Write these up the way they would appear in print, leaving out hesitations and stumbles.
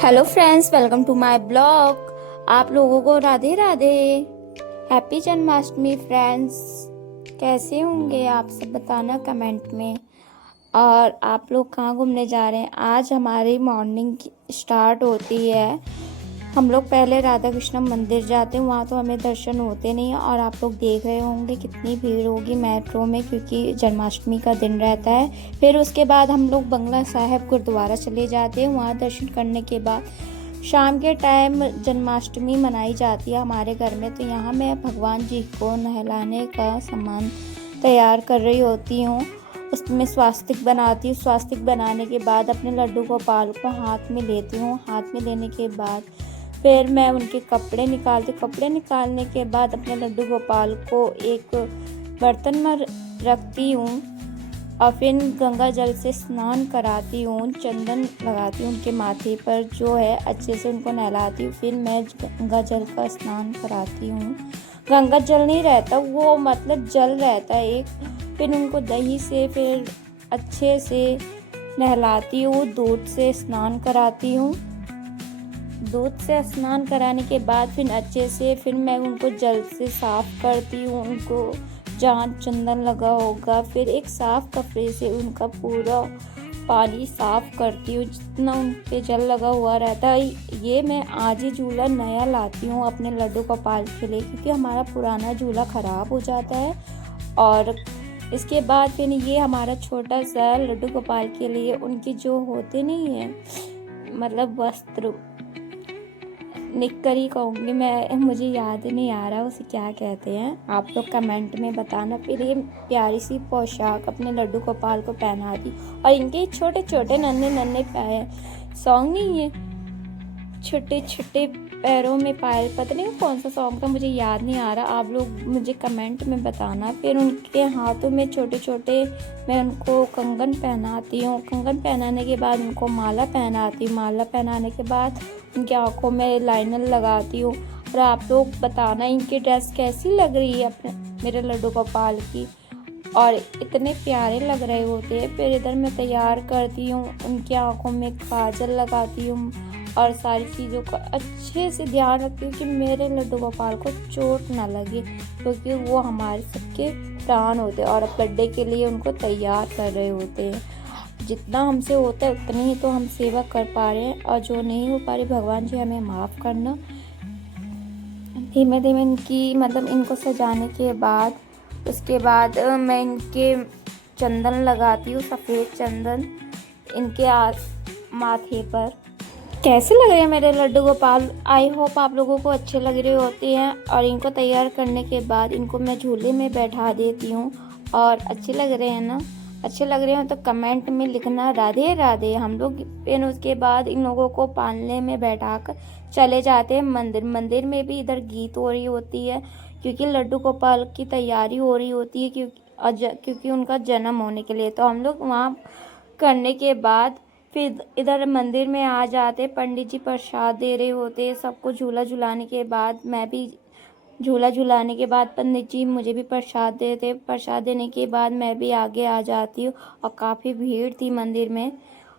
Hello friends, welcome to my blog. आप लोगों को राधे राधे। Happy Janmashtami friends. कैसे होंगे आप सब, बताना कमेंट में। और आप लोग कहाँ घूमने जा रहे हैं? आज हमारी मॉर्निंग स्टार्ट होती है। हम लोग पहले राधा कृष्ण मंदिर जाते हैं, वहाँ तो हमें दर्शन होते नहीं हैं। और आप लोग देख रहे होंगे कितनी भीड़ होगी मेट्रो में, क्योंकि जन्माष्टमी का दिन रहता है। फिर उसके बाद हम लोग बंगला साहिब गुरुद्वारा चले जाते हैं। वहाँ दर्शन करने के बाद शाम के टाइम जन्माष्टमी मनाई जाती है हमारे घर में। तो यहाँ मैं भगवान जी को नहलाने का सामान तैयार कर रही होती हूँ। उसमें स्वास्तिक बनाती हूँ। स्वास्तिक बनाने के बाद अपने लड्डू गोपाल को हाथ में लेती हूँ। हाथ में लेने के बाद फिर मैं उनके कपड़े निकालती हूँ। कपड़े निकालने के बाद अपने लड्डू गोपाल को एक बर्तन में रखती हूँ और फिर गंगा जल से स्नान कराती हूँ। चंदन लगाती हूँ उनके माथे पर जो है, अच्छे से उनको नहलाती हूँ। फिर मैं गंगा जल का स्नान कराती हूँ। गंगा जल नहीं रहता वो, मतलब जल रहता है एक। फिर उनको दही से फिर अच्छे से नहलाती हूँ, दूध से स्नान कराती हूँ। दूध से स्नान कराने के बाद फिर अच्छे से फिर मैं उनको जल से साफ करती हूँ। उनको जहाँ चंदन लगा होगा फिर एक साफ कपड़े से उनका पूरा पानी साफ करती हूँ, जितना उन पे जल लगा हुआ रहता है। ये मैं आज ही झूला नया लाती हूँ अपने लड्डू गोपाल के लिए, क्योंकि हमारा पुराना झूला ख़राब हो जाता है। और इसके बाद फिर ये हमारा छोटा सा लड्डू गोपाल के लिए उनकी जो होते नहीं है, मतलब वस्त्र, निक्कर ही कहूँगी मैं, मुझे याद नहीं आ रहा उसे क्या कहते हैं। आप लोग कमेंट में बताना। फिर ये प्यारी सी पोशाक अपने लड्डू गोपाल को पहनाती। और इनके छोटे छोटे नन्हे नन्हे पैर, सॉन्ग नहीं है, छोटे छोटे पैरों में पायल, पता नहीं कौन सा सॉन्ग था, मुझे याद नहीं आ रहा। आप लोग मुझे कमेंट में बताना। फिर उनके हाथों में छोटे छोटे मैं उनको कंगन पहनाती हूँ। कंगन पहनाने के बाद उनको माला पहनाती हूँ। माला पहनाने के बाद उनकी आँखों में लाइनर लगाती हूँ। और आप लोग बताना इनकी ड्रेस कैसी लग रही है अपने मेरे लड्डू गोपाल की, और इतने प्यारे लग रहे होते हैं। फिर इधर मैं तैयार करती हूँ, उनकी आँखों में काजल लगाती हूँ और सारी चीज़ों का अच्छे से ध्यान रखती हूँ कि मेरे लड्डू गोपाल को चोट ना लगे, क्योंकि वो हमारे सबके प्राण होते हैं और बर्थडे के लिए उनको तैयार कर रहे होते हैं। जितना हमसे होता है उतनी ही तो हम सेवा कर पा रहे हैं, और जो नहीं हो पा रही भगवान जी हमें माफ़ करना। धीमे धीमे इनकी मतलब इनको सजाने के बाद उसके बाद मैं इनके चंदन लगाती हूँ, सफ़ेद चंदन इनके माथे पर। कैसे लग रहे हैं मेरे लड्डू गोपाल? आई होप आप लोगों को अच्छे लग रहे होते हैं। और इनको तैयार करने के बाद इनको मैं झूले में बैठा देती हूँ। और अच्छे लग रहे हैं ना? अच्छे लग रहे हो तो कमेंट में लिखना राधे राधे। हम लोग फिर उसके बाद इन लोगों को पालने में बैठा कर चले जाते हैं मंदिर। मंदिर में भी इधर गीत हो रही होती है, क्योंकि लड्डू गोपाल की तैयारी हो रही होती है, क्योंकि उनका जन्म होने के लिए। तो हम लोग वहाँ करने के बाद फिर इधर मंदिर में आ जाते। पंडित जी प्रसाद दे रहे होते सबको। झूला झुलाने के बाद मैं भी झूला झुलाने के बाद पंडित जी मुझे भी प्रसाद देते। प्रसाद देने के बाद मैं भी आगे आ जाती हूँ। और काफ़ी भीड़ थी मंदिर में,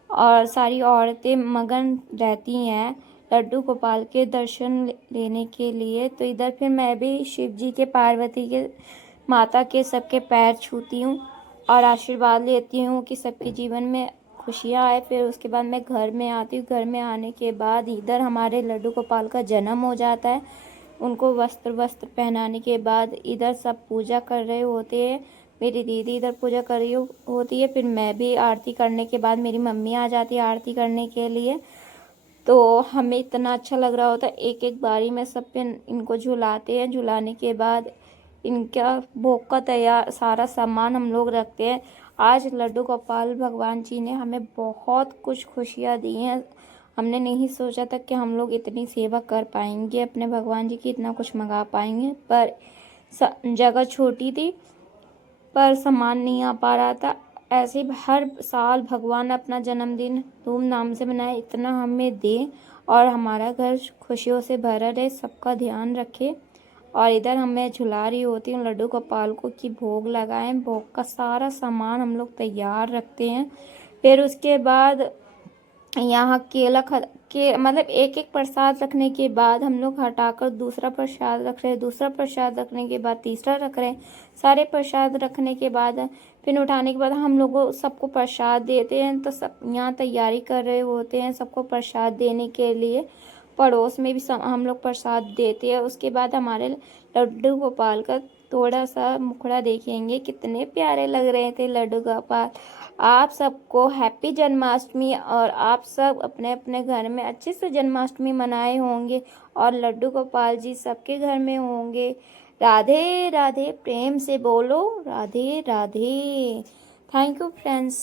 और सारी औरतें मगन रहती हैं लड्डू गोपाल के दर्शन लेने के लिए। तो इधर फिर मैं भी शिव जी के, पार्वती के, माता के सबके पैर छूती हूँ और आशीर्वाद लेती हूँ कि सबके जीवन में खुशियाँ आए। फिर उसके बाद मैं घर में आती हूँ। घर में आने के बाद इधर हमारे लड्डू गोपाल का जन्म हो जाता है। उनको वस्त्र पहनाने के बाद इधर सब पूजा कर रहे होते हैं। मेरी दीदी इधर पूजा कर रही होती है। फिर मैं भी आरती करने के बाद मेरी मम्मी आ जाती है आरती करने के लिए। तो हमें इतना अच्छा लग रहा होता है। एक एक बारी में सब पे इनको झुलाते हैं। झुलाने के बाद इनका भोग का तैयार सारा सामान हम लोग रखते हैं। आज लड्डू गोपाल भगवान जी ने हमें बहुत कुछ खुशियाँ दी हैं। हमने नहीं सोचा था कि हम लोग इतनी सेवा कर पाएंगे अपने भगवान जी की, इतना कुछ मंगा पाएंगे। पर जगह छोटी थी, पर सामान नहीं आ पा रहा था। ऐसे ही हर साल भगवान अपना जन्मदिन धूमधाम से मनाए, इतना हमें दे और हमारा घर खुशियों से भरा रहे, सबका ध्यान रखे। और इधर हमें झुला रही होती हूँ लड्डू गोपाल को कि भोग लगाएं। भोग का सारा सामान हम लोग तैयार रखते हैं। फिर उसके बाद यहाँ केला के मतलब एक एक प्रसाद रखने के बाद हम लोग हटाकर दूसरा प्रसाद रख रहे हैं, दूसरा प्रसाद रखने के बाद तीसरा रख रहे हैं। सारे प्रसाद रखने के बाद फिर उठाने के बाद हम लोग सबको प्रसाद देते हैं। तो सब यहाँ तैयारी कर रहे होते हैं सबको प्रसाद देने के लिए। पड़ोस में भी हम लोग प्रसाद देते हैं। उसके बाद हमारे लड्डू गोपाल का थोड़ा सा मुखड़ा देखेंगे, कितने प्यारे लग रहे थे लड्डू गोपाल। आप सबको हैप्पी जन्माष्टमी, और आप सब अपने अपने घर में अच्छे से जन्माष्टमी मनाए होंगे और लड्डू गोपाल जी सबके घर में होंगे। राधे राधे, प्रेम से बोलो Radhe Radhe. Thank you friends.